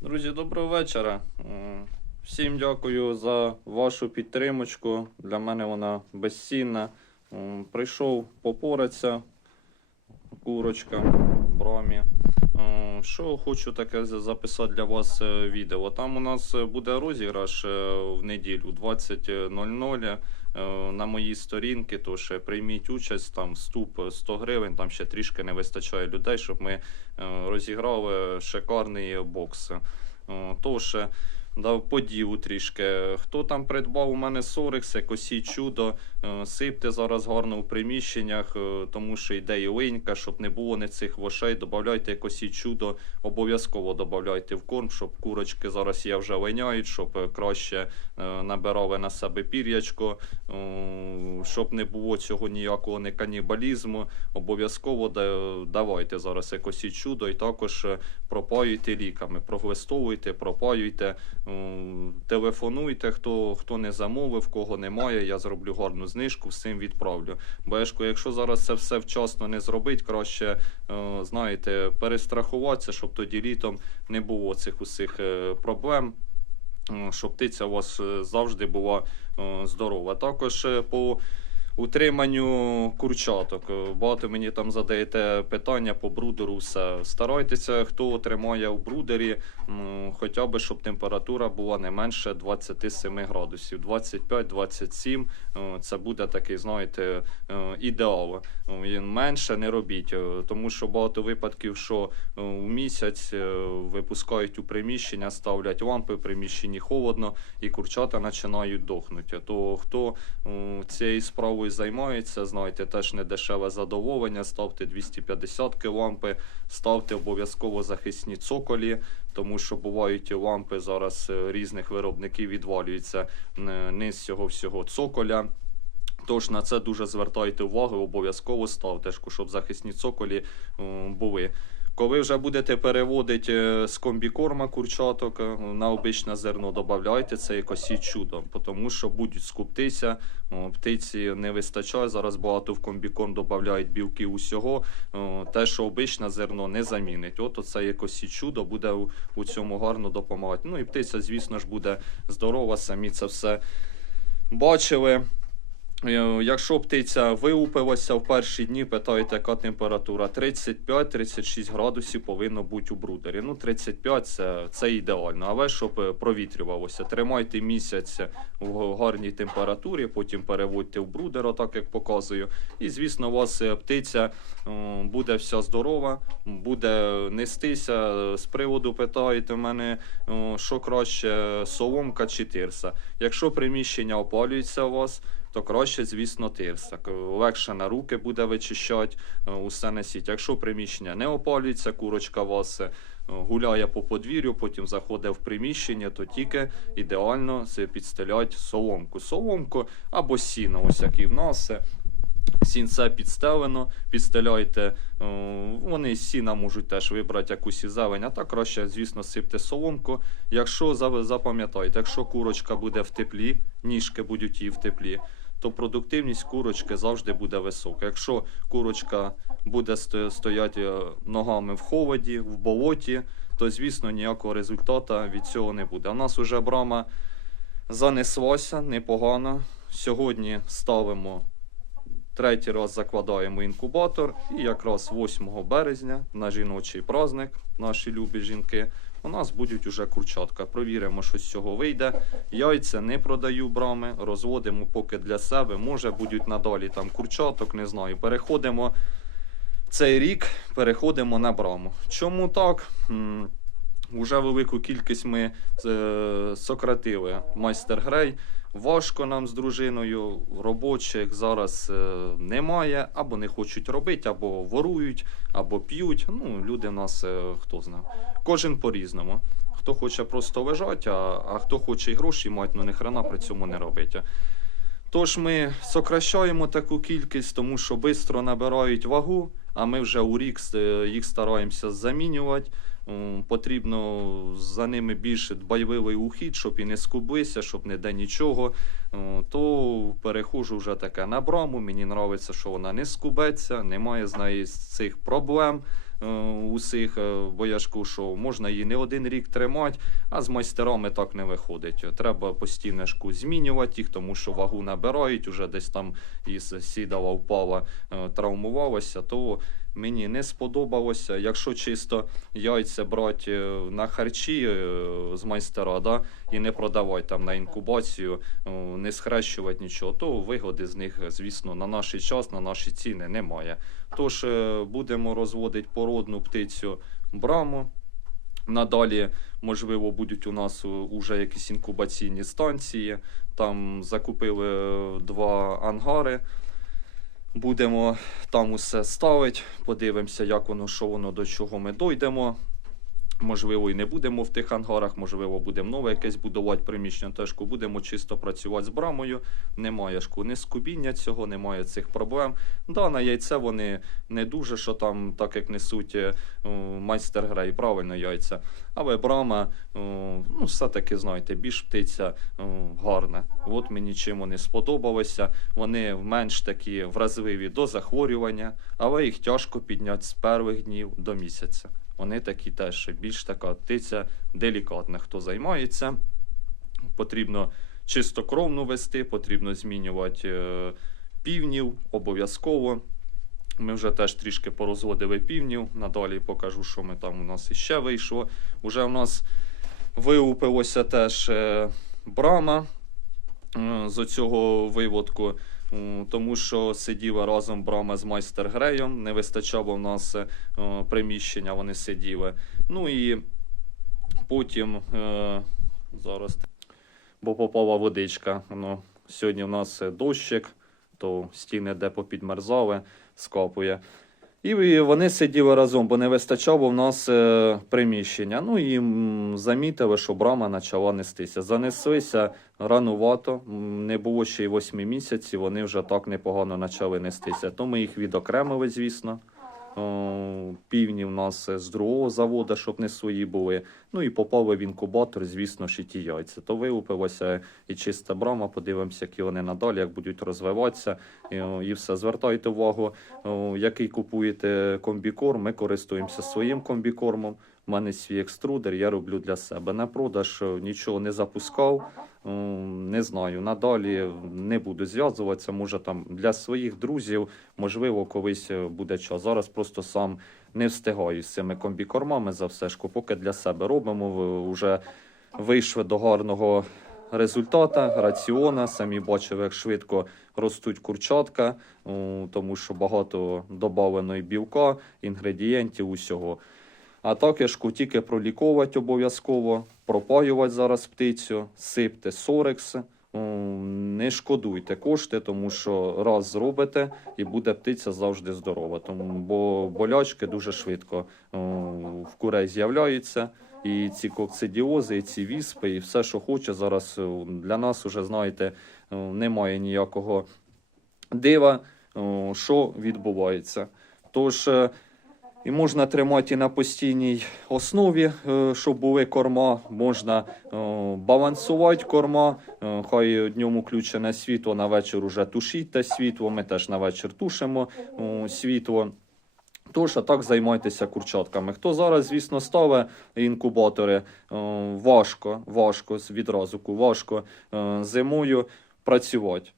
Друзі, доброго вечора. Всім дякую за вашу підтримочку. Для мене вона безцінна. Прийшов попоратися, курочка, брамі. Е, Що хочу таке записати для вас е, відео. Там у нас е, буде розіграш е, в неділю 20.00 е, на моїй сторінки, Тож ще прийміть участь, там вступ е, 100 гривень, там ще трішки не вистачає людей, щоб ми е, розіграли шикарний бокс. Е, Тож е, дав подіву трішки. Хто там придбав у мене Сорекс, косі чудо, е, сипте зараз гарно в приміщеннях, е, тому що йде і щоб не було не цих вошей. Додавайте косі чудо, обов'язково додавайте в корм, щоб курочки зараз є вже линяють, щоб е, краще набирали на себе пір'ячко, щоб не було цього ніякого не канібалізму. Обов'язково да- давайте зараз якось чудо і також пропаюйте ліками, проглистовуйте, пропаюйте, телефонуйте, хто, хто не замовив, кого немає. Я зроблю гарну знижку, всім відправлю. Кажу, якщо зараз це все вчасно не зробить, краще е, знаєте, перестрахуватися, щоб тоді літом не було цих усіх е, проблем. Щоб птиця у вас е, завжди була здорова. Також по утриманню курчаток. Багато мені там задаєте питання по брудеру. Все старайтеся, хто тримає в брудері, хоча б щоб температура була не менше 27 градусів. 25-27 е, це буде такий, знаєте, ідеал. Менше не робіть, тому що багато випадків, що в місяць випускають у приміщення, ставлять лампи, в приміщенні холодно, і курчата починають дохнути. То хто цією справою займається, знаєте, теж не дешеве задоволення. Ставте 250 лампи, ставте обов'язково захисні цоколі, тому що бувають лампи зараз е, різних виробників відвалюються е, низ цього всього цоколя. Тож на це дуже звертайте увагу, обов'язково ставте, щоб захисні цоколі були. Коли вже будете переводити е, з комбікорма курчаток е, на обичне зерно, додавайте це якось і чудо, тому що будуть скуптися, птиці не вистачає. Зараз багато в комбікорм додають білки усього. Те, що обичне зерно не замінить. От це якось і чудо буде у, у цьому гарно допомагати. Ну і птиця, звісно ж, буде здорова, самі це все бачили. Е, Якщо птиця виупилася в перші дні, питаєте, яка температура? 35-36 градусів повинно бути у брудері. Ну, 35 це, це ідеально, але щоб е, провітрювалося. Тримайте місяць в гарній температурі, потім переводьте в брудер, так як показую. І, звісно, у вас е, птиця буде вся здорова, буде нестися. З приводу питаєте мене, що краще, соломка чи тирса. Якщо приміщення опалюється у вас, то краще, звісно, тирс. Так Легше на руки буде вичищати, е, усе несіть. Якщо приміщення не опалюється, курочка вас е, гуляє по подвір'ю, потім заходить в приміщення, то тільки ідеально підстелять соломку. Соломку або сіно, ось як і в нас. Сінце підстелено, підстеляйте. е, Вони сіна можуть теж вибрати якусь із зелень, а так краще, звісно, сипте соломку. Якщо за- запам'ятайте, якщо курочка буде в теплі, ніжки будуть її в теплі, то продуктивність курочки завжди буде висока. Якщо курочка буде стояти е, ногами в холоді, в болоті, то звісно ніякого результату від цього не буде. У нас вже брама занеслася непогано. Сьогодні ставимо третій раз закладаємо інкубатор, і якраз 8 березня на жіночий праздник, наші любі жінки, у нас будуть уже курчатка. Провіримо, що з цього вийде. Яйця не продаю брами, розводимо поки для себе. Може будуть надалі там курчаток, не знаю. Переходимо цей рік, переходимо на браму. Чому так? Уже велику кількість ми е, сократили майстер грей. Важко нам з дружиною, робочих зараз е, немає, або не хочуть робити, або ворують, або п'ють. Ну, люди в нас е, хто знає. Кожен по-різному. Хто хоче просто лежати, а, а хто хоче й гроші мати, ну ніхрена при цьому не робить. Тож ми сокращаємо таку кількість, тому що швидко набирають вагу, а ми вже у рік їх стараємося замінювати. Потрібно за ними більше дбайливий ухід, щоб і не скублися, щоб не де нічого. То перехожу вже таке на браму. Мені подобається, що вона не скубеться, немає з неї цих проблем. е, усіх, е, бо я ж кажу, що можна її не один рік тримати, а з майстерами так не виходить. Треба постійно кажу, змінювати їх, тому що вагу набирають, уже десь там із сідала, впала, е, травмувалася, то мені не сподобалося. Якщо чисто яйця брати е, на харчі е, з майстера, да, і не продавати там на інкубацію, е, не схрещувати нічого, то вигоди з них, звісно, на наш час, на наші ціни немає. Тож будемо розводити породну птицю браму. Надалі, можливо, будуть у нас вже якісь інкубаційні станції. Там закупили два ангари. Будемо там усе ставити, подивимося, як воно, що воно, до чого ми дойдемо. Можливо, і не будемо в тих ангарах, можливо, будемо нове якесь будувати приміщення. Теж будемо чисто працювати з брамою. Немає шку, не скубіння цього, немає цих проблем. Да, на яйце вони не дуже, що там, так як несуть е, майстер грей, правильно яйця. Але брама, ну, все-таки, знаєте, більш птиця гарна. От мені чим вони сподобалися. Вони менш такі вразливі до захворювання, але їх тяжко підняти з перших днів до місяця. Вони такі теж більш така птиця делікатна. Хто займається, потрібно чистокровну вести, потрібно змінювати е, півнів обов'язково. Ми вже теж трішки порозводили півнів. Надалі покажу, що ми там у нас іще вийшло. Уже у нас вилупилося теж е, брама е, з оцього виводку. М, Тому що сиділа разом брама з майстер Греєм, не вистачало в нас е, приміщення, вони сиділи. Ну і потім е, зараз, бо попала водичка. Ну, сьогодні в нас е, дощик, то стіни де попідмерзали, скапує. І вони сиділи разом, бо не вистачало в нас е, приміщення. Ну і замітили, що брама почала нестися. Занеслися ранувато, не було ще й восьми місяців, вони вже так непогано почали нестися. То ми їх відокремили, звісно. О, Півні в нас з другого заводу, щоб не свої були. Ну і попали в інкубатор, звісно і ті яйця. То вилупилася і чиста брама, подивимося, які вони надалі, як будуть розвиватися. І, все. Звертайте увагу, який купуєте комбікорм. Ми користуємося своїм комбікормом. У мене свій екструдер, я роблю для себе. На продаж е, нічого не запускав. Не знаю, надалі не буду зв'язуватися. Може там для своїх друзів, можливо, колись е, буде час. Зараз просто сам не встигаю з цими комбікормами за все ж, поки для себе робимо. Вже вийшли до гарного результата, раціона. Самі бачили, як швидко ростуть курчатка, тому що багато додавано білка, інгредієнтів, усього. А також тільки проліковувати обов'язково, пропаювати зараз птицю, сипте сорекс. Не шкодуйте кошти, тому що раз зробите і буде птиця завжди здорова. Тому бо болячки дуже швидко в курей з'являються. І ці коксидіози, і ці віспи, і все, що хоче зараз для нас уже знаєте, немає ніякого дива, що відбувається. Тож е, і можна тримати на постійній основі, е, щоб були корма. Можна е, балансувати корма. Е, Хай днем включене світло, на вечір уже тушіть світло. Ми теж на вечір тушимо світло. Тож, а так займайтеся курчатками. Хто зараз, звісно, ставить інкубатори, важко, важко, відразу важко зимою працювати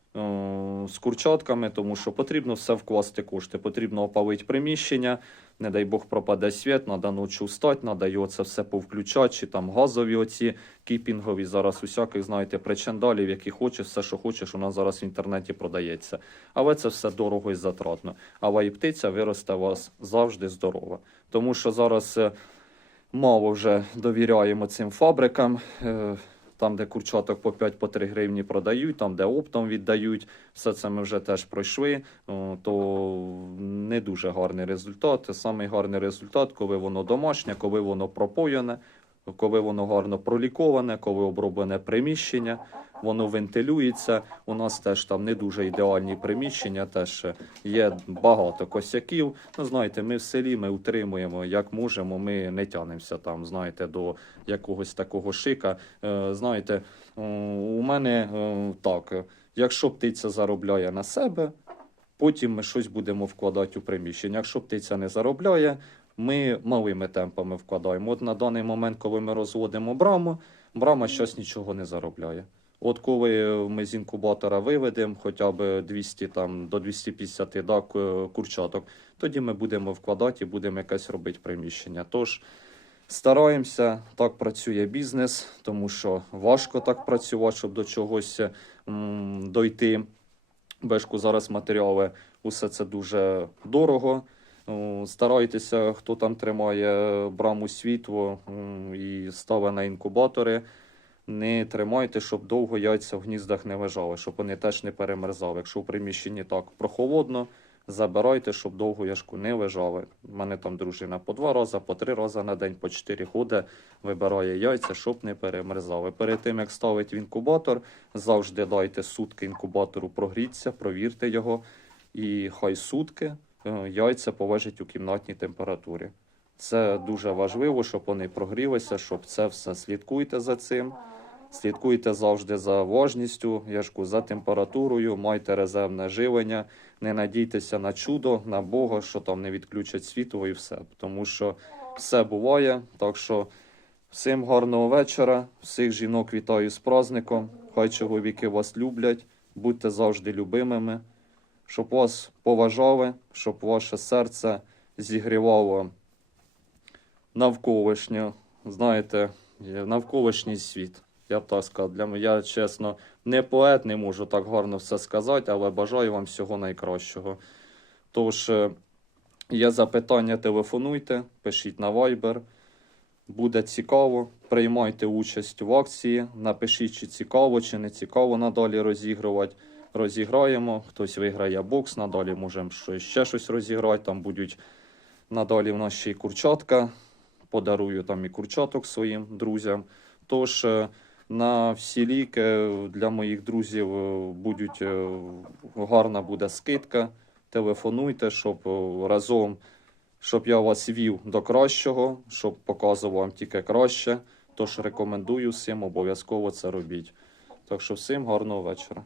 з курчатками, тому що потрібно все вкласти кошти, потрібно опалити приміщення, не дай Бог пропаде світ, треба ночі встати, треба його це все повключати, чи там газові оці кіпінгові, зараз усяких, знаєте, причандалів, які хочеш, все, що хочеш, у нас зараз в інтернеті продається. Але це все дорого і затратно. Але і птиця виросте у вас завжди здорова. Тому що зараз е, мало вже довіряємо цим фабрикам. Там, де курчаток по 5 по 3 гривні продають, там, де оптом віддають, все це ми вже теж пройшли. То не дуже гарний результат. Самий гарний результат, коли воно домашнє, коли воно пропоєне, коли воно гарно проліковане, коли оброблене приміщення, воно вентилюється. У нас теж там не дуже ідеальні приміщення, теж є багато косяків. Ну, знаєте, ми в селі ми утримуємо як можемо. Ми не тянемося там, знаєте, до якогось такого шика. Е, знаєте, у мене е, так, якщо птиця заробляє на себе, потім ми щось будемо вкладати у приміщення. Якщо птиця не заробляє, ми малими темпами вкладаємо. От на даний момент, коли ми розводимо браму, брама щось нічого не заробляє. От коли ми з інкубатора виведемо хоча б 200 там, до 250 да, курчаток, тоді ми будемо вкладати і будемо якесь робити приміщення. Тож стараємося, так працює бізнес, тому що важко так працювати, щоб до чогось м, дойти. Бешку зараз матеріали, усе це дуже дорого. Ну, Старайтеся, хто там тримає браму світло і ставить на інкубатори. Не тримайте, щоб довго яйця в гніздах не лежали, щоб вони теж не перемерзали. Якщо в приміщенні так прохолодно, забирайте, щоб довго яшку не лежали. У мене там дружина по два рази, по три рази на день, по чотири ходить, вибирає яйця, щоб не перемерзали. Перед тим, як ставити в інкубатор, завжди дайте сутки інкубатору прогріться, провірте його, і хай сутки яйця полежать у кімнатній температурі. Це дуже важливо, щоб вони прогрілися, щоб це все слідкуйте за цим. Слідкуйте завжди за влажністю, яшку, за температурою, майте резервне живлення, не надійтеся на чудо, на Бога, що там не відключать світло і все. Тому що все буває. Так що всім гарного вечора, всіх жінок вітаю з праздником. Хай чоловіки вас люблять, будьте завжди любимими, щоб вас поважали, щоб ваше серце зігрівало навколишнє, знаєте, навколишній світ. Я б так сказав. Для мене, я чесно, не поет, не можу так гарно все сказати, але бажаю вам всього найкращого. Тож, е, є запитання, телефонуйте, пишіть на Viber. Буде цікаво, приймайте участь в акції, напишіть, чи цікаво, чи не цікаво надалі розігрувати. Розіграємо, хтось виграє бокс, надалі можемо ще щось розіграти. Там будуть надалі в нас ще й курчатка. Подарую там і курчаток своїм друзям. Тож е, на всі ліки для моїх друзів е, будуть е, гарна буде скидка. Телефонуйте, щоб е, разом, щоб я вас вів до кращого, щоб показував вам тільки краще. Тож рекомендую всім обов'язково це робіть. Так що всім гарного вечора.